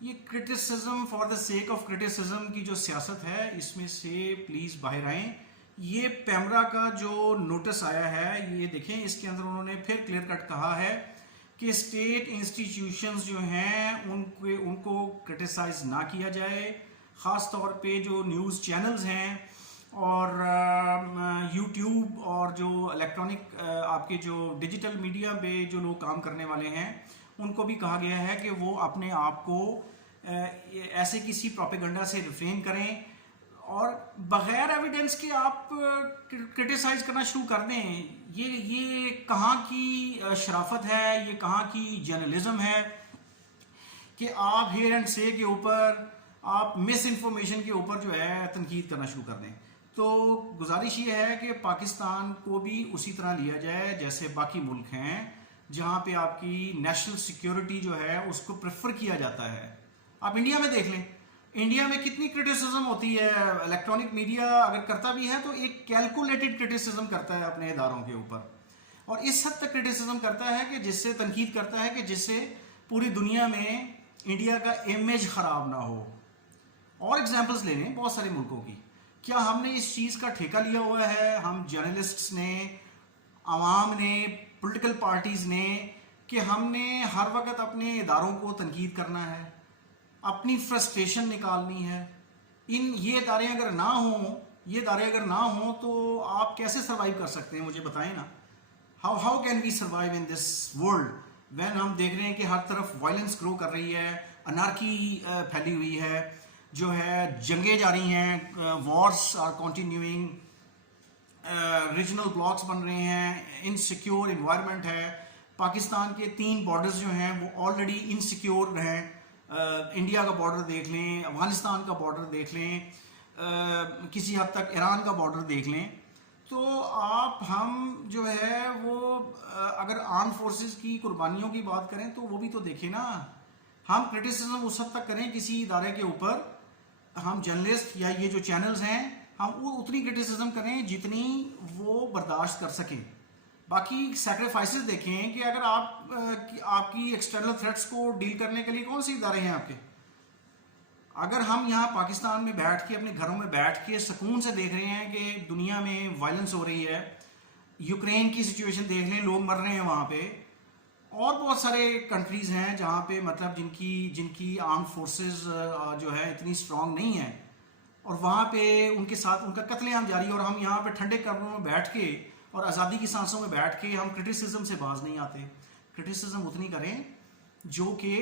یہ criticism for the sake of criticism کی جو سیاست ہے اس میں سے پلیز باہر آئیں. یہ پیمرا کا جو نوٹس آیا ہے یہ دیکھیں, اس کے اندر انہوں نے پھر کلیئر کٹ کہا ہے کہ اسٹیٹ انسٹیٹیوشنز جو ہیں ان کو کرٹیسائز نہ کیا جائے, خاص طور پہ جو نیوز چینلز ہیں اور یوٹیوب اور جو الیکٹرانک آپ کے جو ڈیجیٹل میڈیا پہ جو لوگ کام کرنے والے ہیں ان کو بھی کہا گیا ہے کہ وہ اپنے آپ کو ایسے کسی پروپیگنڈا سے ریفرین کریں اور بغیر ایویڈنس کے آپ کرٹیسائز کرنا شروع کر دیں. یہ کہاں کی شرافت ہے, یہ کہاں کی جرنلزم ہے کہ آپ ہیئر اینڈ سے کے اوپر, آپ مس انفارمیشن کے اوپر جو ہے تنقید کرنا شروع کر دیں. تو گزارش یہ ہے کہ پاکستان کو بھی اسی طرح لیا جائے جیسے باقی ملک ہیں جہاں پہ آپ کی نیشنل سیکیورٹی جو ہے اس کو پریفر کیا جاتا ہے. آپ انڈیا میں دیکھ لیں, انڈیا میں کتنی کرٹیسزم ہوتی ہے. الیکٹرانک میڈیا اگر کرتا بھی ہے تو ایک کیلکولیٹڈ کرٹیسزم کرتا ہے اپنے اداروں کے اوپر, اور اس حد تک کرٹیسزم کرتا ہے کہ جس سے تنقید کرتا ہے کہ جس سے پوری دنیا میں انڈیا کا امیج خراب نہ ہو. اور ایگزامپلس لے لیں بہت سارے ملکوں کی. کیا ہم نے اس چیز کا ٹھیکہ لیا ہوا ہے, ہم جرنلسٹس نے, عوام نے, پولیٹیکل پارٹیز نے, کہ ہم نے ہر وقت اپنے اداروں کو تنقید کرنا ہے, اپنی فرسٹریشن نکالنی ہے. یہ ادارے اگر نہ ہوں تو آپ کیسے سروائیو کر سکتے ہیں مجھے بتائیں نا. How can we survive in this world when ہم دیکھ رہے ہیں کہ ہر طرف وائلنس گرو کر رہی ہے, انارکی پھیلی ہوئی ہے, جو ہے جنگیں جاری ہیں, وارس آر کنٹینیوئنگ, ریجنل بلاکس بن رہے ہیں, انسیکیور انوائرمنٹ ہے. پاکستان کے 3 بارڈرز جو ہیں وہ آلریڈی انسیکیور ہیں. انڈیا کا بارڈر دیکھ لیں, افغانستان کا بارڈر دیکھ لیں, کسی حد تک ایران کا بارڈر دیکھ لیں. تو ہم جو ہے وہ اگر آرم فورسز کی قربانیوں کی بات کریں تو وہ بھی تو دیکھیں نا. ہم کرٹیسزم اس حد تک کریں کسی ادارے کے اوپر, ہم جرنلسٹ یا یہ جو چینلز ہیں ہم وہ اتنی کرٹیسزم کریں جتنی وہ برداشت کر سکیں. باقی سیکریفائسز دیکھیں کہ اگر آپ کی ایکسٹرنل تھریٹس کو ڈیل کرنے کے لیے کون سی ادارے ہیں آپ کے. اگر ہم یہاں پاکستان میں بیٹھ کے اپنے گھروں میں بیٹھ کے سکون سے دیکھ رہے ہیں کہ دنیا میں وائلنس ہو رہی ہے, یوکرین کی سچویشن دیکھ لیں, لوگ مر رہے ہیں وہاں پہ, اور بہت سارے کنٹریز ہیں جہاں پہ مطلب جن کی آرم فورسز جو ہے اتنی اسٹرانگ نہیں ہے, اور وہاں پہ ان کے ساتھ ان کا قتل عام جاری ہے, اور ہم یہاں پہ ٹھنڈے کمروں میں بیٹھ کے اور آزادی کی سانسوں میں بیٹھ کے ہم کرٹیسزم سے باز نہیں آتے. کرٹیسزم اتنی کریں جو کہ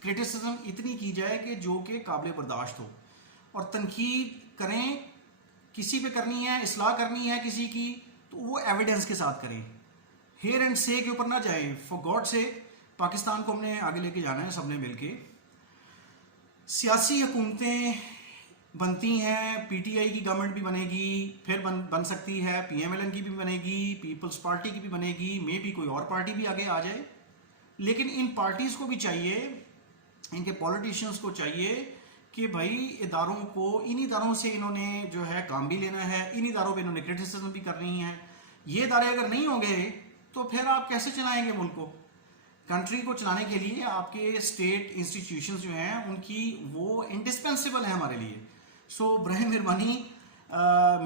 کرٹیسزم اتنی کی جائے کہ جو کہ قابل برداشت ہو, اور تنقید کریں کسی پہ کرنی ہے, اصلاح کرنی ہے کسی کی تو وہ ایویڈنس کے ساتھ کریں, ہیئر اینڈ سے کے اوپر نہ جائیں. فار گاڈ سے پاکستان کو ہم نے آگے لے کے جانا ہے سب نے مل کے. سیاسی حکومتیں بنتی ہیں, پی ٹی آئی کی گورنمنٹ بھی بنے گی, پھر بن سکتی ہے پی ایم ایل این کی بھی بنے گی, پیپلز پارٹی کی بھی بنے گی, مے بھی کوئی اور پارٹی بھی آگے آ جائے. لیکن ان پارٹیز کو بھی چاہیے, ان کے پولیٹیشینز کو چاہیے کہ بھائی اداروں کو, ان اداروں سے انہوں نے جو ہے کام بھی لینا ہے, ان اداروں پہ انہوں نے کرٹیسزم بھی کرنی ہے. یہ ادارے اگر نہیں ہوں گے تو پھر آپ کیسے چلائیں گے ملک کو. کنٹری کو چلانے کے لیے آپ کے اسٹیٹ انسٹیٹیوشنز جو ہیں ان کی وہ انڈسپینسیبل ہیں ہمارے لیے. سو براہ مہربانی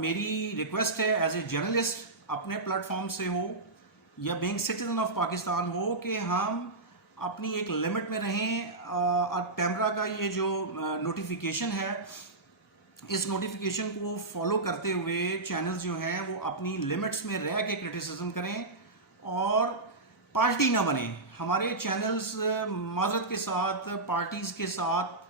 میری ریکویسٹ ہے ایز اے جرنلسٹ اپنے پلیٹ فارم سے ہو یا بینگ سٹیزن آف پاکستان ہو کہ ہم اپنی ایک لمٹ میں رہیں. اور پیمرا کا یہ جو نوٹیفیکیشن ہے اس نوٹیفیکیشن کو فالو کرتے ہوئے چینلز جو ہیں وہ اپنی لمٹس میں رہ کے کرٹیسزم کریں اور پارٹی نہ بنیں. ہمارے چینلز معذرت کے ساتھ پارٹیز کے ساتھ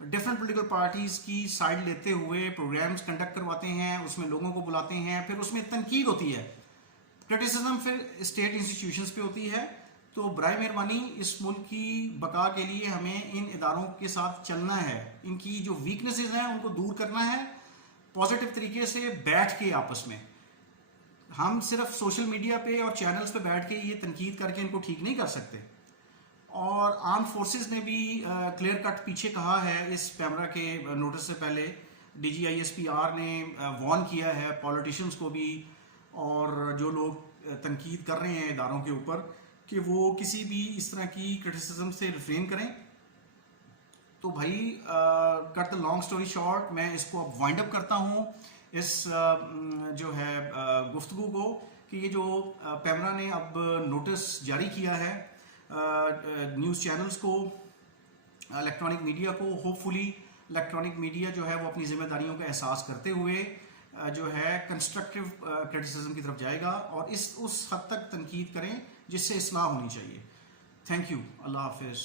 ڈفرینٹ پولیٹیکل پارٹیز کی سائڈ لیتے ہوئے پروگرامز کنڈکٹ کرواتے ہیں, اس میں لوگوں کو بلاتے ہیں, پھر اس میں تنقید ہوتی ہے, کرٹیسزم پھر اسٹیٹ انسٹیٹیوشنز پہ ہوتی ہے. تو برائے مہربانی اس ملک کی بقا کے لیے ہمیں ان اداروں کے ساتھ چلنا ہے, ان کی جو ویکنیسز ہیں ان کو دور کرنا ہے پازیٹیو طریقے سے بیٹھ کے آپس میں. ہم صرف سوشل میڈیا پہ اور چینلز پہ بیٹھ کے یہ تنقید کر کے ان کو ٹھیک نہیں کر سکتے. اور آرم فورسز نے بھی کلیئر کٹ پیچھے کہا ہے اس پیمرا کے نوٹس سے پہلے, D G I S P R نے وارن کیا ہے پولیٹیشنز کو بھی اور جو لوگ تنقید کر رہے ہیں اداروں کے اوپر کہ وہ کسی بھی اس طرح کی کرٹیسزم سے ریفرین کریں. تو بھائی کٹ دا لانگ سٹوری شارٹ، میں اس کو اب وائنڈ اپ کرتا ہوں اس جو ہے گفتگو کو، کہ یہ جو پیمرا نے اب نوٹس جاری کیا ہے نیوز چینلز کو، الیکٹرانک میڈیا کو، ہوپ فلی الیکٹرانک میڈیا جو ہے وہ اپنی ذمہ داریوں کا احساس کرتے ہوئے جو ہے کنسٹرکٹیو کرٹیسزم کی طرف جائے گا، اور اس حد تک تنقید کریں جس سے اصلاح ہونی چاہیے. Thank you. اللہ حافظ.